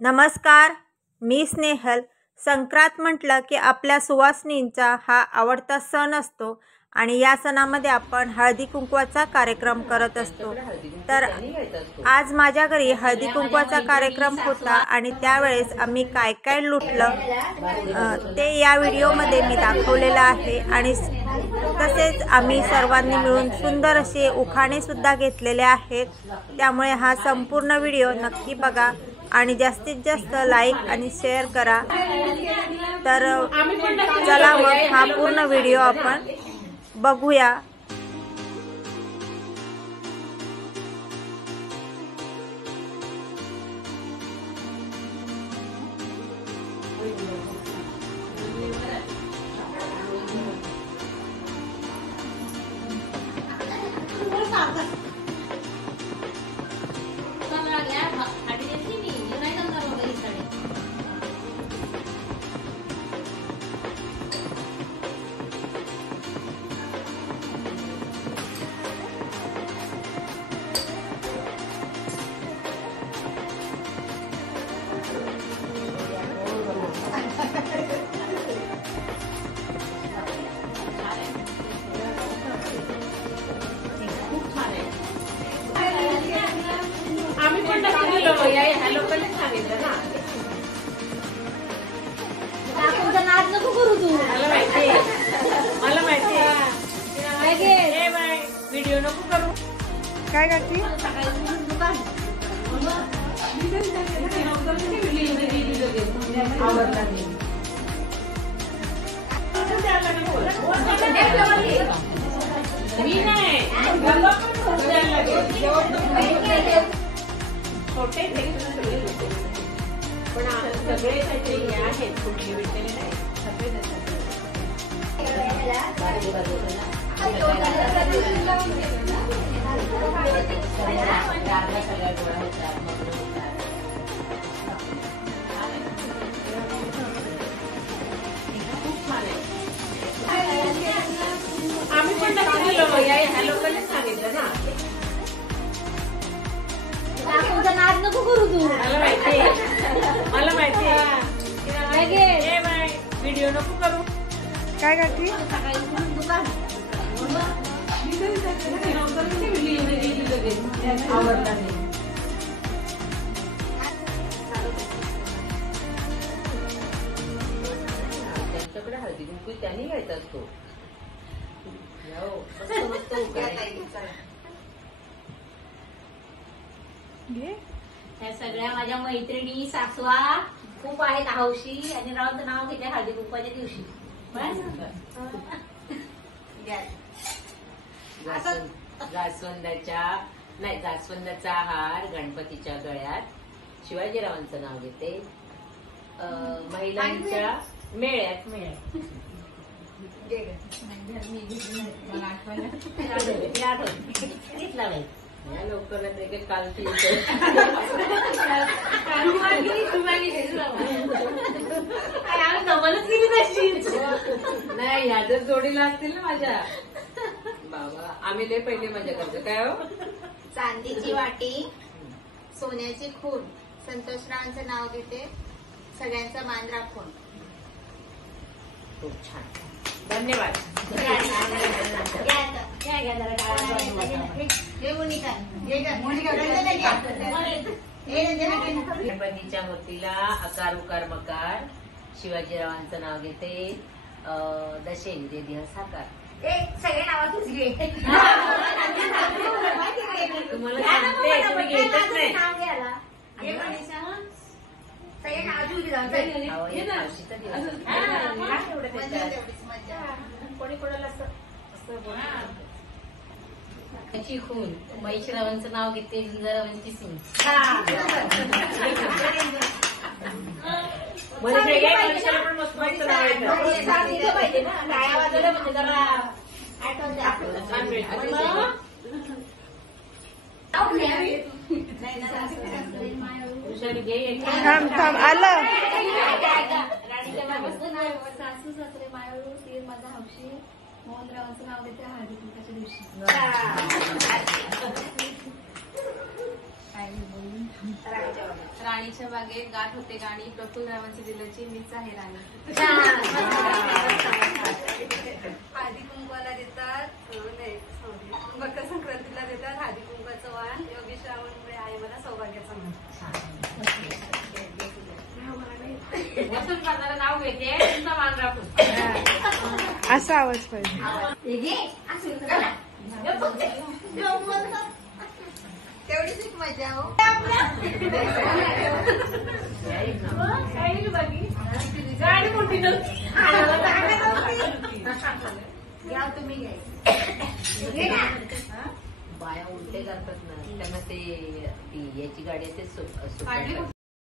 नमस्कार, मी स्नेहल। संक्रांत म्हटलं की आपल्या सुवासिनींचा हा आवडता सण असतो आणि या सणामध्ये आपण हळदी कुंकवाचा कार्यक्रम करत असतो। तर आज माझ्या घरी हळदी कुंकवाचा कार्यक्रम होता आणि त्यावेळेस आम्ही काय काय लुटलं ते या व्हिडिओमध्ये मी दाखवलेलं आहे। आणि तसेच आम्ही सर्वांनी मिळून सुंदर असे उखाणे सुद्धा घेतलेले आहेत। त्यामुळे हा संपूर्ण व्हिडिओ नक्की बघा आणि जास्तीत जास्त लाईक आणि शेअर करा। तर चला मग हा पूर्ण व्हिडिओ आपण बघूया। व्हिडिओ नको करू काय करती? पण सगळे काहीतरी आहेत कुठले भेटलेले नाही आम्ही पण ह्या लोकांनी सांगितलं ना तुमचा नाद नको करू तू। मला माहिती व्हिडिओ नको करू काय करती? त्यांच्याकडे हळदी कुंकू त्यांनी घ्यायचा असतो। ह्या सगळ्या माझ्या मैत्रिणी सासवा खूप आहेत हौशी आणि रावचं नाव घेतलं हळदी कुंकवाच्या दिवशी। जास्वंदाचा हार गणपतीच्या गळ्यात, शिवाजीरावांचं नाव घेते, महिलांच्या मेळ्यात लोकांना कालची नाही ह्या जर जोडीला असतील ना माझ्या बाबा आम्ही लय पहिले मजा करतो। काय हो? चांदीची वाटी, सोन्याची खून, संतोषरावांचं नाव घेते, सगळ्यांचा मान राखून। खूप छान, धन्यवाद। गणपतीच्या मूर्तीला आकार उकार मकार, शिवाजीरावांचं नाव घेते, दशेंद्रिय देह साकार। सगळे नावातच घे तुम्हाला सांगते तुम्ही घेतच नाही। कोणी कोणाला खून, महेशरावांचं नाव घेते, झुंजारावांची सून। पाहिजे ना टाळ्या वाजवल्या म्हणजे जरा आलं सासू सासरे मायाळू सीर माझा हौशी, मोहनरावांचं नाव घेते हळदी कुंकवाच्या दिवशी। राणीच्या बागेत गाठ होते गाणी, प्रफुल्ल रावांची दिल्याची मीच आहे राणी. हळदी कुंकवाला देतात मकर संक्रांतीला देतात हळदी कुंकवाचं वाण. योगेश रावणमुळे आहे मला सौभाग्याचा मान. वसंत करणारं नाव घेते तुमचा मान राखून. असा आवाज पाहिजे. तेवढीच एक मजा हो. गाडी मोठी नव्हती. घ्या तुम्ही घ्यायचं. बाया उलटे करतात ना, त्यांना ते ती याची गाडी असते